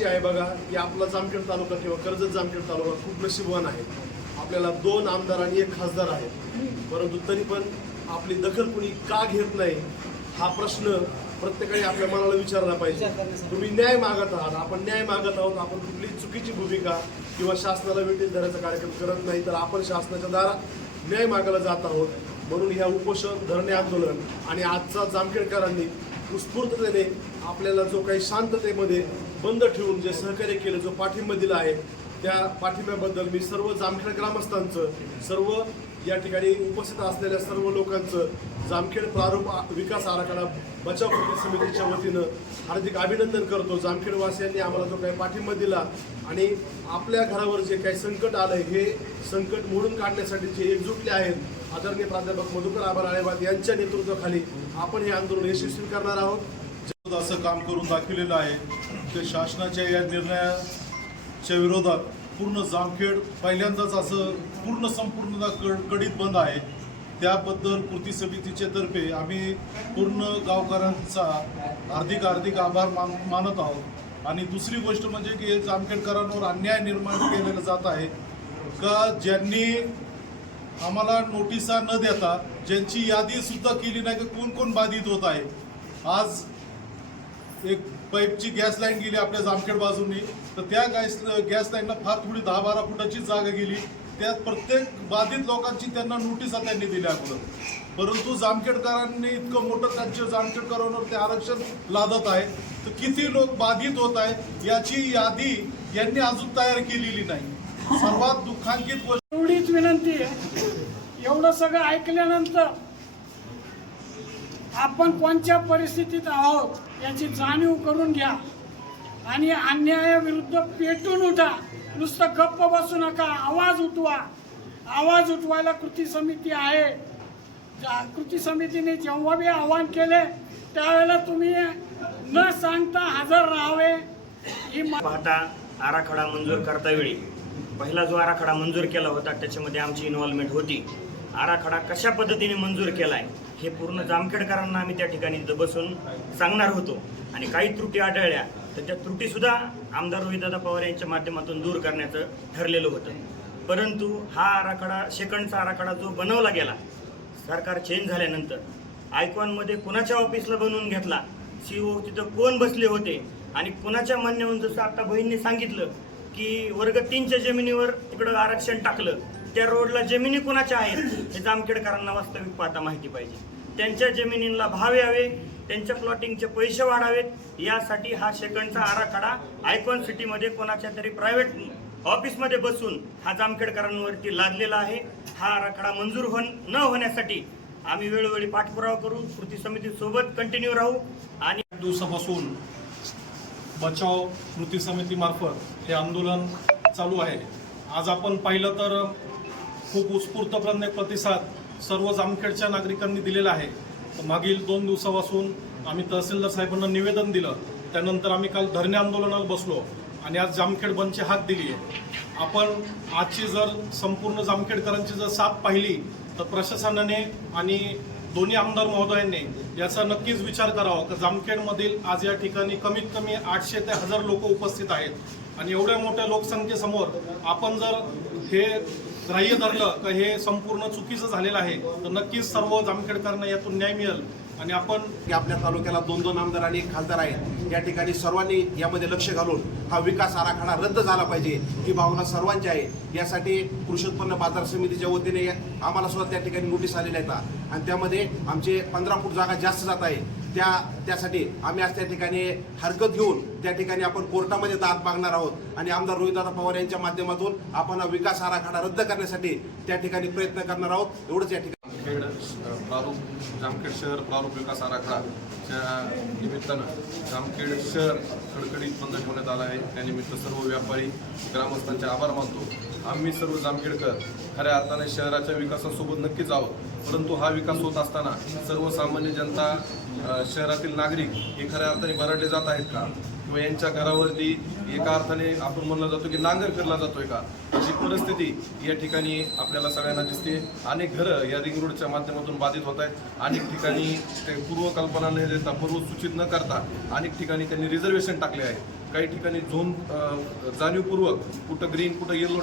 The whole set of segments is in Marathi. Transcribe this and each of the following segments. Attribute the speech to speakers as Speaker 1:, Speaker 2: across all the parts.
Speaker 1: अशी आहे बघा की आपला जामखेड तालुका किंवा कर्जत जामखेड तालुका खूप नशीबवान आहे. आपल्याला दोन आमदार आणि एक खासदार आहेत. परंतु तरी पण आपली दखल कुणी का घेत नाही हा प्रश्न प्रत्येकाने आपल्या मनाला विचारला पाहिजे. तुम्ही न्याय मागत आहात. आपण न्याय मागत आहोत. आपण कुठली चुकीची भूमिका किंवा शासनाला वेटील धरायचा कार्यक्रम करत नाही तर आपण शासनाच्या दारात न्याय मागायला जात आहोत. म्हणून ह्या उपोषण धरणे आंदोलन आणि आजचा जामखेडकरांनी उत्स्फूर्ततेने आपल्याला जो काही शांततेमध्ये बंद ठेवून जे सहकार्य केलं जो पाठिंबा दिला आहे त्या पाठिंब्याबद्दल मी सर्व जामखेड ग्रामस्थांचं सर्व या ठिकाणी उपस्थित असलेल्या सर्व लोकांचं जामखेड प्रारूप आ- विकास आराखडा बचाव कृती समितीच्या वतीनं हार्दिक अभिनंदन करतो. जामखेडवासियांनी आम्हाला जो काही पाठिंबा दिला आणि आपल्या घरावर जे काही संकट आलं हे संकट मोडून काढण्यासाठी जे एकजुटले आहेत आदरणीय प्राध्यापक मधुकर आभार आळेबाद यांच्या नेतृत्वाखाली आपण हे आंदोलन यशस्वी करणार आहोत.
Speaker 2: असं काम करून दाखवलेलं आहे. ते शासनाच्या या निर्णयाच्या विरोधात पूर्ण जामखेड पहिल्यांदाच असं पूर्ण संपूर्ण कड कडीत बंद आहे. त्याबद्दल कृती समितीच्या तर्फे आम्ही पूर्ण गावकऱ्यांचा हार्दिक हार्दिक आभार मान मानत आहोत. आणि दुसरी गोष्ट म्हणजे की जामखेडकरांवर अन्याय निर्माण केलेला जात आहे. का ज्यांनी आम्हाला नोटिसा न देता ज्यांची यादी सुद्धा केली नाही की कोण कोण बाधित होत आहे? आज एक पाईपची गॅस लाईन गेली आपल्या जामखेड बाजूनी. तर त्या गॅस गॅस लाईनला फार थोडी दहा बारा फुटाची जागा गेली. त्यात प्रत्येक बाधित लोकांची त्यांना नोटीस त्यांनी दिल्या अगोदर. परंतु जामखेडकरांनी इतकं मोठं त्यांच्या जामखेडकरांवर ते आरक्षण लादत आहे. तर किती लोक बाधित होत आहे याची यादी यांनी अजून तयार केलेली नाही. सर्वात दुःखांकित गोष्ट
Speaker 3: एवढीच विनंती आहे. एवढं सगळं ऐकल्यानंतर आपण कोणत्या परिस्थितीत आहोत? याची जाणीव करून घ्या. आणि अन्यायाविरुद्ध पेटून उठा. नुसतं गप्प बसू नका. आवाज उठवा. आवाज उठवायला कृती समिती आहे. कृती समितीने जेव्हा बी आवाहन केले त्यावेळेला तुम्ही न सांगता हजर राहावे. ही
Speaker 4: पाहता आराखडा मंजूर करतावेळी पहिला जो आराखडा मंजूर केला होता त्याच्यामध्ये आमची इन्व्हॉल्वमेंट होती. आराखडा कशा पद्धतीने मंजूर केला आहे हे पूर्ण जामखेडकरांना आम्ही त्या ठिकाणी बसून सांगणार होतो. आणि काही त्रुटी आढळल्या तर त्या त्रुटीसुद्धा आमदार रोहितदादा पवार यांच्या माध्यमातून दूर करण्याचं ठरलेलं होतं. परंतु हा आराखडा सेकंडचा आराखडा जो बनवला गेला सरकार चेंज झाल्यानंतर आयकॉनमध्ये कोणाच्या ऑफिसला बनवून घेतला सीओ तिथं कोण बसले होते आणि कोणाच्या म्हणण्यावरून जसं आता बहिणीने सांगितलं की वर्ग तीनच्या जमिनीवर तिकडं आरक्षण टाकलं त्या रोडला जमिनी कुणाच्या आहेत हे जामखेडकरांना वास्तविक पाहता माहिती पाहिजे. त्यांच्या जमिनींना भाव यावे त्यांच्या प्लॉटिंगचे पैसे वाढावेत यासाठी हा सेकंडचा आराखडा आयकॉन सिटीमध्ये कोणाच्या तरी प्रायव्हेट ऑफिसमध्ये बसून हा जामखेडकरांवरती लादलेला आहे. हा आराखडा मंजूर होण न होण्यासाठी आम्ही वेळोवेळी पाठपुरावा करू कृती समितीसोबत कंटिन्यू राहू आणि
Speaker 2: दिवसापासून बचाव कृती समितीमार्फत हे आंदोलन चालू आहे. आज आपण पाहिलं तर खूप उत्स्फूर्तपणे प्रतिसाद सर्व जामखेडच्या नागरिकांनी दिलेला आहे. मागील दोन दिवसापासून आम्ही तहसीलदार साहेबांना निवेदन दिलं. त्यानंतर आम्ही काल धरणे आंदोलनाला बसलो आणि आज जामखेड बनचे हात दिली आहे. आपण आजची जर संपूर्ण जामखेडकरांची जर साथ पाहिली तर प्रशासनाने आणि दोन्ही आमदार महोदयांनी याचा नक्कीच विचार करावा की जामखेडमधील आज या ठिकाणी कमीत कमी आठशे ते हजार लोक उपस्थित आहेत. आणि एवढ्या मोठ्या लोकसंख्येसमोर आपण जर हे ग्राह्य धरलं का हे संपूर्ण चुकीचं झालेलं आहे तर नक्कीच सर्व जामखेडकरांना यातून न्याय मिळेल. आणि आपण
Speaker 5: आपल्या तालुक्याला दोन दोन आमदार आणि एक खासदार आहेत. या ठिकाणी सर्वांनी यामध्ये लक्ष घालून हा विकास आराखडा रद्द झाला पाहिजे ही भावना सर्वांची आहे. यासाठी कृषी उत्पन्न बाजार समितीच्या वतीने आम्हाला सुद्धा त्या ठिकाणी नोटीस आलेल्या आहेत. आणि त्यामध्ये आमचे पंधरा फूट जागा जास्त जात आहे. त्या त्यासाठी आम्ही आज त्या ठिकाणी हरकत घेऊन त्या ठिकाणी आपण कोर्टामध्ये दाद मागणार आहोत. आणि आमदार रोहितदादा पवार यांच्या माध्यमातून आपण हा विकास आराखडा रद्द करण्यासाठी त्या ठिकाणी प्रयत्न करणार आहोत. एवढंच या ठिकाणी
Speaker 6: खेड प्रारूप जामखेड शहर प्रारूप विकास आराखडाच्या निमित्तानं जामखेड शहर खडखडीत बंद ठेवण्यात आलं आहे. त्यानिमित्त सर्व व्यापारी ग्रामस्थांचे आभार मानतो. आम्ही सर्व जामखेडकर खऱ्या अर्थाने शहराच्या विकासासोबत नक्कीच आहोत. परंतु हा विकास होत असताना सर्वसामान्य जनता शहरातील नागरिक हे खऱ्या अर्थाने भरडले जात आहेत का? किंवा यांच्या घरावरती एका अर्थाने आपण म्हणला जातो की नांगर फिरला जातोय का? अशी परिस्थिती या ठिकाणी आपल्याला सगळ्यांना दिसते. अनेक घरं या रिंग रोडच्या माध्यमातून बाधित होत आहेत. अनेक ठिकाणी ते पूर्वकल्पना न देता पूर्वसूचित न करता अनेक ठिकाणी त्यांनी रिझर्वेशन टाकले आहे काही ठिकाणी झोन जाणीवपूर्वक कुठं ग्रीन कुठं येलो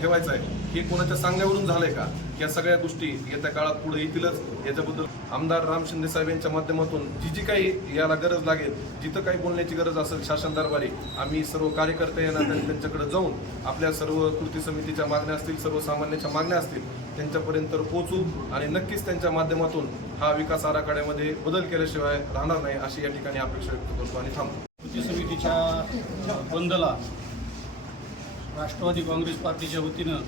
Speaker 6: ठेवायचं आहे हे कोणाच्या सांगण्यावरून झालंय का? या सगळ्या गोष्टी येत्या काळात पुढे येतीलच. याच्याबद्दल आमदार राम शिंदे साहेब यांच्या माध्यमातून जी जी काही याला गरज लागेल जिथं काही बोलण्याची गरज असेल शासन दरबारी आम्ही सर्व कार्यकर्ते या नात्याने त्यांच्याकडे जाऊन आपल्या सर्व कृती समितीच्या मागण्या असतील सर्वसामान्यांच्या मागण्या असतील त्यांच्यापर्यंत पोहोचू आणि नक्कीच त्यांच्या माध्यमातून हा विकास आराखड्यामध्ये बदल केल्याशिवाय राहणार नाही अशी या ठिकाणी अपेक्षा व्यक्त करतो. आणि थांबतो.
Speaker 7: कृती समितीच्या बंदला राष्ट्रवादी काँग्रेस पार्टीच्या वतीनं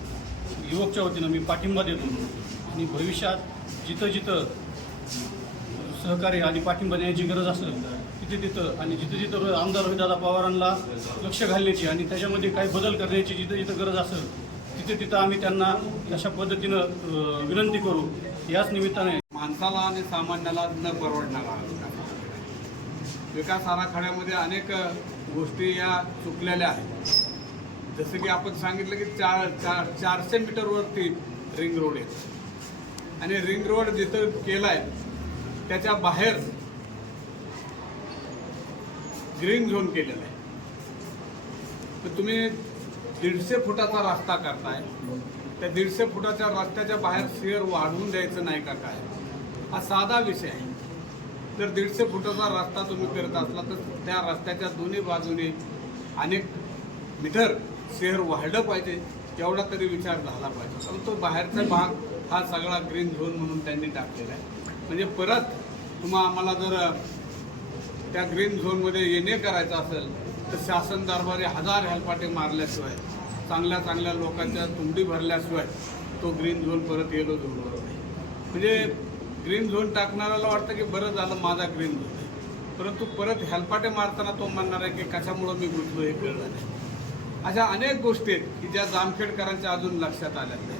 Speaker 7: युवकच्या वतीनं मी पाठिंबा देतो. आणि भविष्यात जिथं जिथं सहकार्य आणि पाठिंबा देण्याची गरज असेल तिथे तिथं आणि जिथं जिथं आमदार रोहितदादा पवारांना लक्ष घालण्याची आणि त्याच्यामध्ये काही बदल करण्याची जिथं जिथं गरज असेल तिथे तिथं आम्ही त्यांना अशा पद्धतीनं विनंती करू. याच निमित्ताने
Speaker 8: माणसाला आणि सामान्याला न परवडणारा विकास आराखड्यामध्ये अनेक गोष्टी या चुकलेल्या आहेत. जसं की आपण सांगितलं की चार चार चारशे मीटरवरती रिंग रोड आहे. आणि रिंग रोड जिथं केलाय त्याच्या बाहेर ग्रीन झोन केलेला आहे. तर तुम्ही दीडशे फुटाचा रस्ता करताय. त्या दीडशे फुटाच्या रस्त्याच्या बाहेर शेअर वाढवून द्यायचं नाही का काय? हा साधा विषय आहे. जर दीडशे फुटाचा रस्ता तुम्ही करत असला तर त्या रस्त्याच्या दोन्ही बाजूने अनेक मीटर शहर वाढलं पाहिजे तेवढा तरी विचार झाला पाहिजे. परंतु बाहेरचा भाग हा सगळा ग्रीन झोन म्हणून त्यांनी टाकलेला आहे. म्हणजे परत तुम्हा आम्हाला जर त्या ग्रीन झोनमध्ये येणे करायचं असेल तर शासन दरबारी हजार हेलपाटे मारल्याशिवाय चांगल्या चांगल्या लोकांच्या तुंडी भरल्याशिवाय तो ग्रीन झोन परत येलो झोन नाही. म्हणजे ग्रीन झोन टाकणाऱ्याला वाटतं की बरं झालं माझा ग्रीन झोन आहे परंतु परत हेलपाटे मारताना तो म्हणणार आहे की कशामुळं मी गुंतलो हे कळलं नाही. अशा अनेक गोष्टी आहेत की ज्या जामखेडकरांच्या अजून लक्षात आल्या नाही